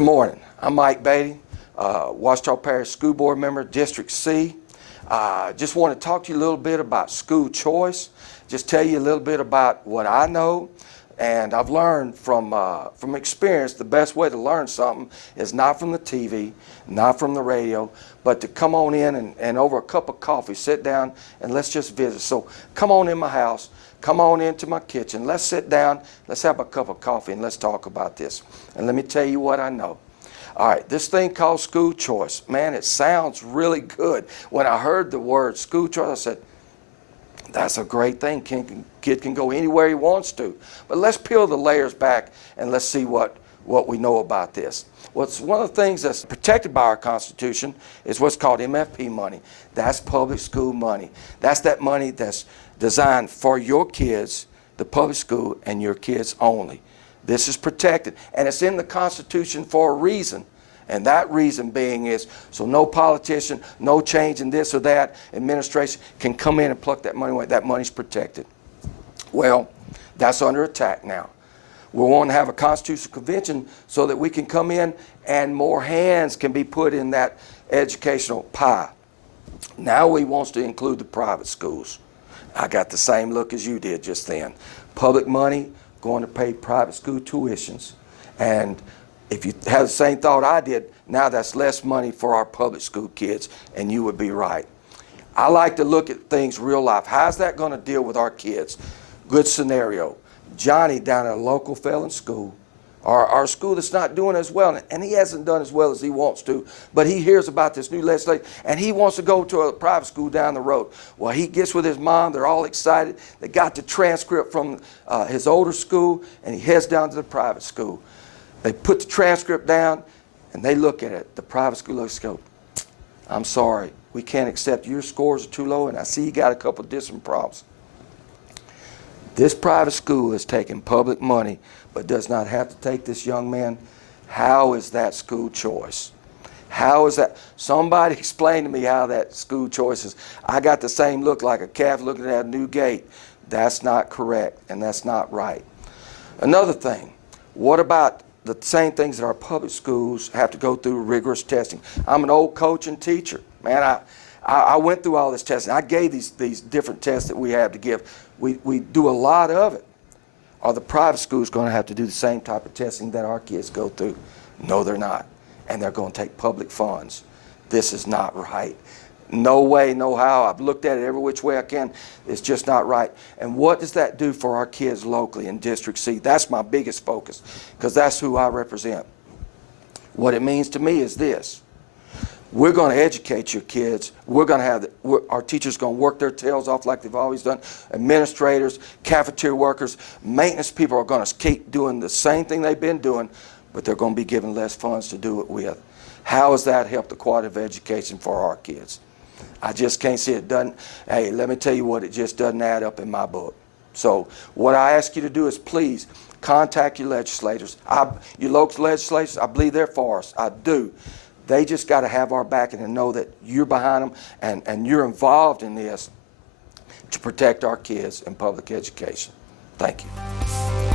Good morning. I'm Mike Batey, Ouachita Parish School Board member, District C. Just want to talk to you a little bit about school choice. Just tell you a little bit about what I know. And I've learned from experience the best way to learn something is not from the TV, not from the radio, but to come on in and over a cup of coffee, sit down and let's just visit. So come on in my house, come on into my kitchen, let's sit down, let's have a cup of coffee and let's talk about this. And let me tell you what I know. All right, this thing called school choice, man, it sounds really good. When I heard the word school choice, I said, that's a great thing. Kid can go anywhere he wants to. But let's peel the layers back and let's see what we know about this. One of the things that's protected by our Constitution is what's called MFP money. That's public school money. That's that money that's designed for your kids, the public school, and your kids only. This is protected, and it's in the Constitution for a reason. And that reason being is so no politician, no change in this or that administration can come in and pluck that money away. That money's protected. Well, that's under attack now. We want to have a constitutional convention so that we can come in and more hands can be put in that educational pie. Now we want to include the private schools. I got the same look as you did just then. Public money going to pay private school tuitions. And if you have the same thought I did, now that's less money for our public school kids, and you would be right. I like to look at things real life. How's that going to deal with our kids? Good scenario. Johnny down at a local felon school, our school that's not doing as well, and he hasn't done as well as he wants to, but he hears about this new legislation, and he wants to go to a private school down the road. Well, he gets with his mom. They're all excited. They got the transcript from his older school, and he heads down to the private school. They put the transcript down, and they look at it. The private school looks and goes, I'm sorry, we can't accept your scores are too low, and I see you got a couple of discipline problems. This private school is taking public money, but does not have to take this young man. How is that school choice? How is that? Somebody explain to me how that school choice is. I got the same look like a calf looking at a new gate. That's not correct, and that's not right. Another thing, what about the same things that our public schools have to go through rigorous testing? I'm an old coach and teacher. Man, I went through all this testing. I gave these different tests that we have to give. We do a lot of it. Are the private schools going to have to do the same type of testing that our kids go through? No, they're not. And they're going to take public funds. This is not right. No way, no how. I've looked at it every which way I can. It's just not right. And what does that do for our kids locally in District C? That's my biggest focus, because that's who I represent. What it means to me is this. We're going to educate your kids. We're going to have our teachers going to work their tails off like they've always done. Administrators, cafeteria workers, maintenance people are going to keep doing the same thing they've been doing, but they're going to be given less funds to do it with. How has that helped the quality of education for our kids? I just can't see it done. Hey, let me tell you what, it just doesn't add up in my book. So what I ask you to do is please contact your legislators. Your local legislators, I believe they're for us. I do. They just got to have our backing and know that you're behind them and you're involved in this to protect our kids in public education. Thank you.